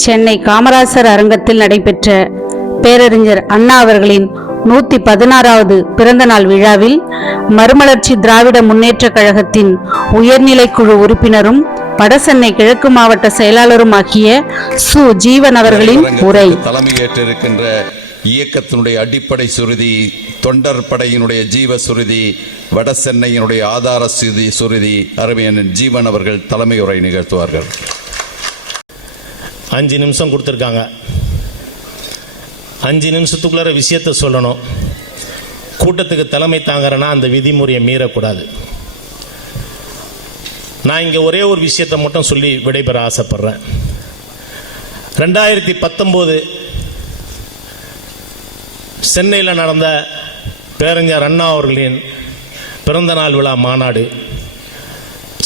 சென்னை காமராசர் அரங்கத்தில் நடைபெற்ற பேரறிஞர் அண்ணா அவர்களின் நூத்தி பதினாறாவது பிறந்தநாள் விழாவில் மறுமலர்ச்சி திராவிட முன்னேற்றக் கழகத்தின் உயர்நிலைக்குழு உறுப்பினரும் வடசென்னை கிழக்கு மாவட்ட செயலாளருமாகிய சு. ஜீவன் அவர்களின் உரை. தலைமையேற்றிருக்கின்ற இயக்கத்தினுடைய அடிப்படை சுருதி தொண்டர் படையினுடைய ஜீவ சுருதி வட சென்னையினுடைய ஆதார சுருதி சுருதி அருமையன் ஜீவன் அவர்கள் தலைமை உரை நிகழ்த்துவார்கள். அஞ்சு நிமிஷம் கொடுத்துருக்காங்க. அஞ்சு நிமிஷத்துக்குள்ளார விஷயத்த சொல்லணும். கூட்டத்துக்கு தலைமை தாங்குறேன்னா அந்த விதிமுறையை மீறக்கூடாது. நான் இங்கே ஒரே ஒரு விஷயத்தை மட்டும் சொல்லி விடைபெற ஆசைப்பட்றேன். ரெண்டாயிரத்தி பத்தொம்போது சென்னையில் நடந்த பேரஞ்சர் அண்ணா அவர்களின் பிறந்தநாள் விழா மாநாடு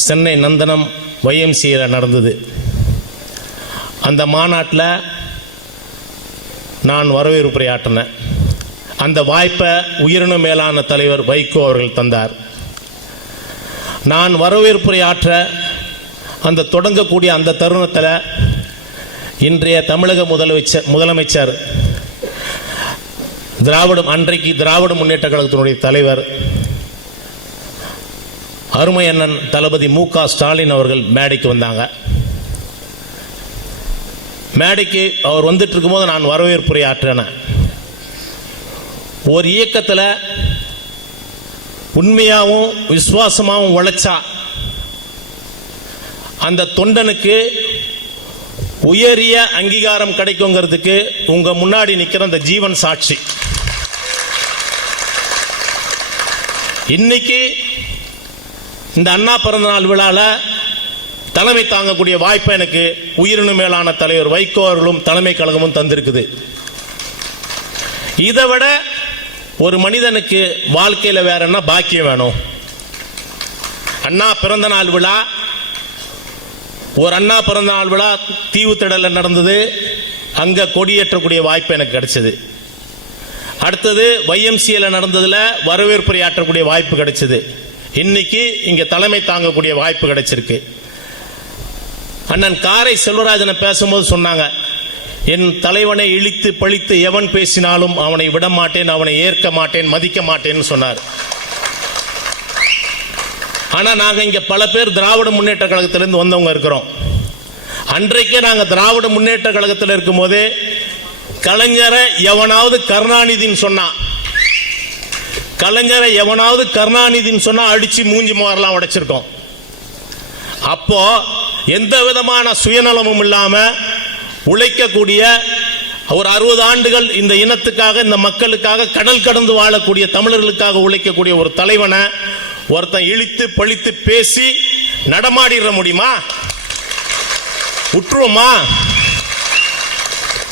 சென்னை நந்தனம் ஒய்எம்சியில் நடந்தது. அந்த மாநாட்டில் நான் வரவேற்புரையாற்றினேன் அந்த வாய்ப்பை உயிரின மேலான தலைவர் வைகோ அவர்கள் தந்தார். நான் வரவேற்புரையாற்ற அந்த தொடங்கக்கூடிய அந்த தருணத்தில் இன்றைய தமிழக முதலமைச்சர் முதலமைச்சர் திராவிடம் அன்றைக்கு திராவிட முன்னேற்ற கழகத்தினுடைய தலைவர் அருமையண்ணன் தளபதி மு க ஸ்டாலின் அவர்கள் மேடைக்கு வந்தாங்க. மேடைக்கு அவர் வந்துட்டு இருக்கும்போது நான் வரவேற்புரை ஆற்றினேன் ஒரு இயக்கத்தில் உண்மையாகவும் விசுவாசமாகவும் உழைச்சா அந்த தொண்டனுக்கு உயரிய அங்கீகாரம் கிடைக்குங்கிறதுக்கு உங்க முன்னாடி நிற்கிற அந்த ஜீவன் சாட்சி. இன்னைக்கு இந்த அண்ணா பிறந்தநாள் விழாவில் தலைமை தாங்கக்கூடிய வாய்ப்பை எனக்கு உயிரினு மேலான தலைவர் வைகோ அவர்களும் தலைமை கழகமும் தந்திருக்குது. இதை விட ஒரு மனிதனுக்கு வாழ்க்கையில் வேற என்ன பாக்கியம் வேணும்? அண்ணா பிறந்த நாள் விழா ஒரு அண்ணா பிறந்த நாள் விழா திடலில் நடந்தது. அங்கே கொடியேற்றக்கூடிய வாய்ப்பு எனக்கு கிடைச்சது. அடுத்தது வைஎம்சியில் நடந்ததில் வரவேற்புரையாற்றக்கூடிய வாய்ப்பு கிடைச்சது. இன்னைக்கு இங்கே தலைமை தாங்கக்கூடிய வாய்ப்பு கிடைச்சிருக்கு. அண்ணன் காரை செல்வராஜனை பேசும்போது சொன்னாங்க என் தலைவனை இழித்து பழித்து எவன் பேசினாலும் அவனை விட மாட்டேன் அவனை ஏற்க மாட்டேன் மதிக்க மாட்டேன்னு சொன்னார். ஆனால் நாங்கள் இங்கே பல பேர் திராவிட முன்னேற்ற கழகத்திலேருந்து வந்தவங்க இருக்கிறோம். அன்றைக்கே நாங்கள் திராவிட முன்னேற்ற கழகத்தில் இருக்கும்போதே கலைஞரை எவனாவது கருணாநிதின்னு சொன்னா கலைஞரை எவனாவது கருணாநிதின்னு சொன்னால் அடித்து மூஞ்சி மாறலாம் உடைச்சிருக்கோம். அப்போது எந்த விதமான சுயநலமும் இல்லாமல் உழைக்கக்கூடிய ஒரு அறுபது ஆண்டுகள் இந்த இனத்துக்காக இந்த மக்களுக்காக கடல் கடந்து வாழக்கூடிய தமிழர்களுக்காக உழைக்கக்கூடிய ஒரு தலைவனை ஒருத்தன் இழித்து பழித்து பேசி நடமாடிட முடியுமா? உற்றுவோமா?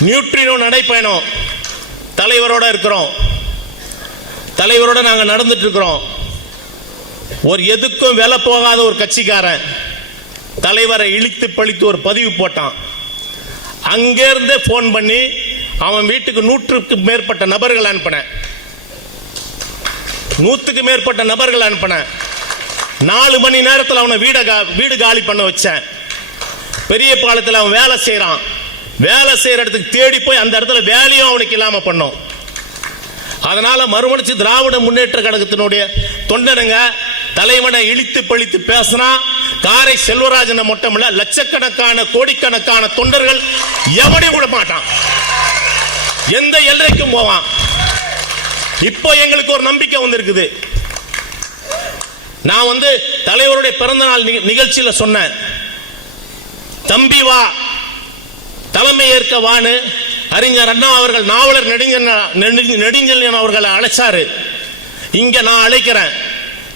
நியூட்ரினோ நடைப்பயணம். தலைவரோட இருக்கிறோம். தலைவரோட நாங்கள் நடந்துட்டு இருக்கிறோம். ஒரு எதுக்கும் விலை போகாத ஒரு கட்சிக்காரன். தலைவரை இழித்து பழித்து ஒரு பதிவு போட்டான். அங்கேருந்தே ஃபோன் பண்ணி அவன் வீட்டுக்கு நூற்றுக்கு மேற்பட்ட நபர்கள் அனுப்பினேன். நூற்றுக்கு மேற்பட்ட நபர்கள் அனுப்பினேன். நாலு மணி நேரத்தில் அவனை வீட வீடு காலி பண்ண வச்சேன். பெரிய பாலத்தில் அவன் வேலை செய்கிறான் வேலை செய்யற இடத்துக்கு தேடி போய் அந்த இடத்துல வேலையும் அவனுக்கு இல்லாம பண்ணோம். அதனால மறுமணிச்சு திராவிட முன்னேற்ற கழகத்தினுடைய தொண்டனுங்க தலைவனை இழித்து பழித்து பேசினா காரை செல்வராஜனை மட்டும் இல்ல லட்சக்கணக்கான கோடிக்கணக்கான தொண்டர்கள் எவனையும் விட மாட்டான். எந்த எல்லைக்கும் போவான். இப்போ எங்களுக்கு ஒரு நம்பிக்கை வந்திருக்குது. நான் வந்து தலைவருடைய பிறந்த நாள் நிகழ்ச்சியில் சொன்னேன். தம்பி வா தலைமை ஏற்க வான்னு அறிஞர் அண்ணா அவர்கள் நாவலர் நெடுஞ்சல் நெடுஞ்ச- அவர்களை அழைச்சாரு. இங்க நான் அழைக்கிறேன்.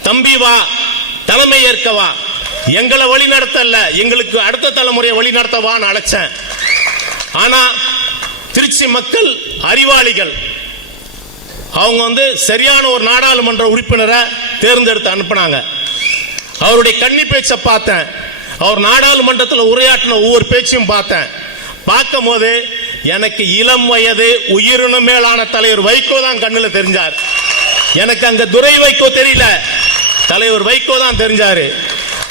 தம்பி வா தலைமை ஏற்க வா. எங்களை வழி நடத்தல. எங்களுக்கு அடுத்த தலைமுறையை வழி நடத்தவான்னு அழைச்சேன். ஆனா திருச்சி மக்கள் அறிவாளிகள். அவங்க வந்து சரியான ஒரு நாடாளுமன்ற உறுப்பினரை தேர்ந்தெடுத்து அனுப்புனாங்க. அவருடைய கன்னி பேச்சை பார்த்தேன். அவர் நாடாளுமன்றத்தில் உரையாற்றின ஒவ்வொரு பேச்சையும் பார்த்தேன். பார்க்கும் போது எனக்கு இளம் வயது உயிரின மேலான தலைவர் வைகோ தான் கண்ணில் தெரிஞ்சார். எனக்கு அங்க துரை வைகோ தெரியல. தலைவர் வைகோ தான் தெரிஞ்சாரு.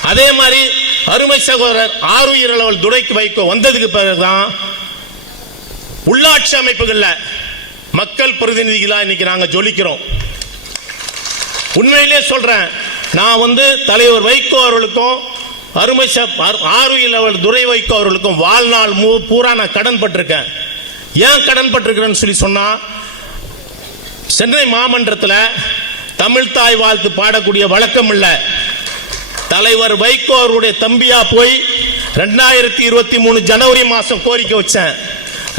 அதே மாதிரி அருமை சகோதரர் ஆறுயிர் அளவல் துடைக்கு வைகோ வந்ததுக்கு பிறகுதான் உள்ளாட்சி அமைப்புகள்ல மக்கள் பிரதிநிதிகளா இன்னைக்கு நாங்க ஜொலிக்கிறோம். உண்மையிலே சொல்றேன் நான் வந்து தலைவர் வைகோ அவர்களுக்கும் அருமை ச- ஆர்- துறை துரை வைகோ அவர்களுக்கும் வாழ்நாள் மூ பூரா நான் கடன் பட்டிருக்கேன். ஏன் கடன் பட்டிருக்கிறேன்னு சொல்லி சொன்னா சென்னை மாமன்றத்தில் தமிழ் தாய் வாழ்த்து பாடக்கூடிய வழக்கம் இல்லை. தலைவர் வைகோ அவருடைய தம்பியா போய் ரெண்டாயிரத்தி இருபத்தி மூணு ஜனவரி மாசம் கோரிக்கை வச்சேன்.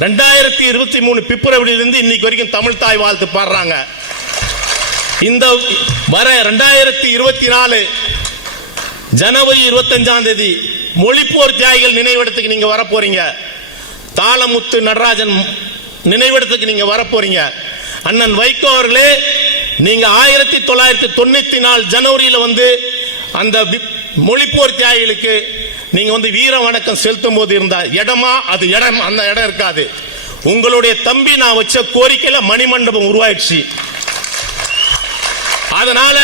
ரெண்டாயிரத்தி இருபத்தி மூணு பிப்ரவரியிலிருந்து இன்னைக்கு வரைக்கும் தமிழ் தாய் வாழ்த்து பாடுறாங்க. இந்த வர ரெண்டாயிரத்தி இருபத்தி நாலு ஜனவரி இருபத்தஞ்சாம் தேதி மொழிப்போர் தியாகிகள் நினைவிடத்துக்கு நீங்க வர போறீங்க. தாளமுத்து நடராஜன் நினைவிடத்துக்கு நீங்க வர போறீங்க. அண்ணன் வைகோ அவர்களே நீங்க ஆயிரத்தி தொள்ளாயிரத்தி தொண்ணூத்தி நாலு ஜனவரியில வந்து அந்த மொழிப்போர் தியாகிகளுக்கு நீங்க வந்து வீர வணக்கம் செலுத்தும் போது இருந்தா இடமா அது இடம் அந்த இடம் இருக்காது. உங்களுடைய தம்பி நான் வச்ச கோரிக்கையில மணிமண்டபம் உருவாயிடுச்சு. அதனால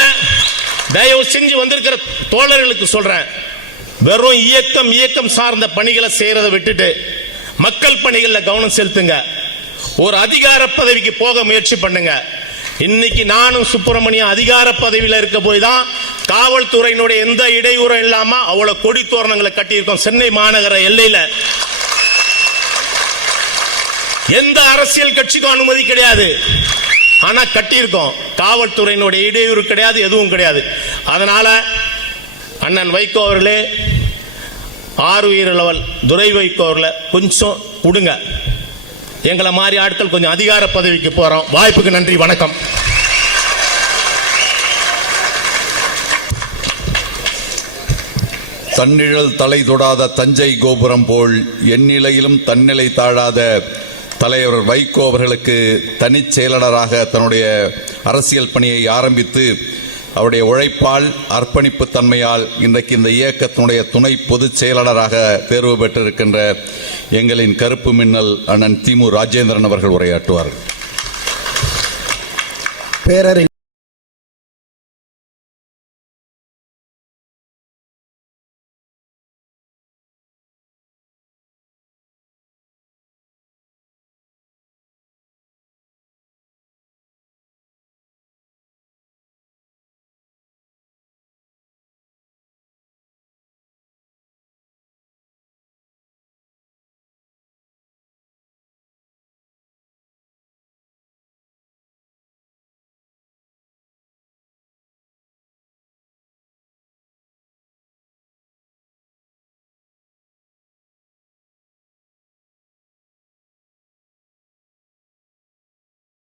தயவு செஞ்சு வந்திருக்கிற தோழர்களுக்கு சொல்றேன். வெறும் இயக்கம் இயக்கம் சார்ந்த பணிகளை செய்யறதை விட்டுட்டு மக்கள் பணிகளில் கவனம் செலுத்துங்க. ஒரு அதிகார பதவிக்கு போக முயற்சி பண்ணுங்க. இன்னைக்கு நானும் சுப்பிரமணியம் அதிகார பதவியில் இருக்க போய் தான் காவல்துறையினுடைய எந்த இடையூறும் இல்லாம அவ்வளவு கொடி தோரணங்களை கட்டியிருக்கோம். சென்னை மாநகர எல்லையில. எந்த அரசியல் கட்சிக்கும் அனுமதி கிடையாது. ஆனா கட்டியிருக்கோம். காவல்துறையினுடைய இடையூறு கிடையாது எதுவும் கிடையாது. அதனால அண்ணன் வைகோ அவர்களே ஆறு உயிர் லெவல் துரை வைகோ அவர்களை கொஞ்சம் விடுங்க. எங்களை மாதிரி ஆட்கள் கொஞ்சம் அதிகார பதவிக்கு போறோம். வாய்ப்புக்கு நன்றி வணக்கம். தன்னிழல் தலை தொடாத தஞ்சை கோபுரம் போல் எந்நிலையிலும் தன்னிலை தாழாத தலைவர் வைகோ அவர்களுக்கு தனிச் செயலாளராக தன்னுடைய அரசியல் பணியை ஆரம்பித்து அவருடைய உழைப்பால் அர்ப்பணிப்பு தன்மையால் இன்றைக்கு இந்த இயக்கத்தினுடைய துணை பொதுச் செயலாளராக தேர்வு பெற்றிருக்கின்ற எங்களின் கருப்பு மின்னல் அண்ணன் திமு ராஜேந்திரன் அவர்கள் உரையாற்றுவார்கள். பேரறிஞர்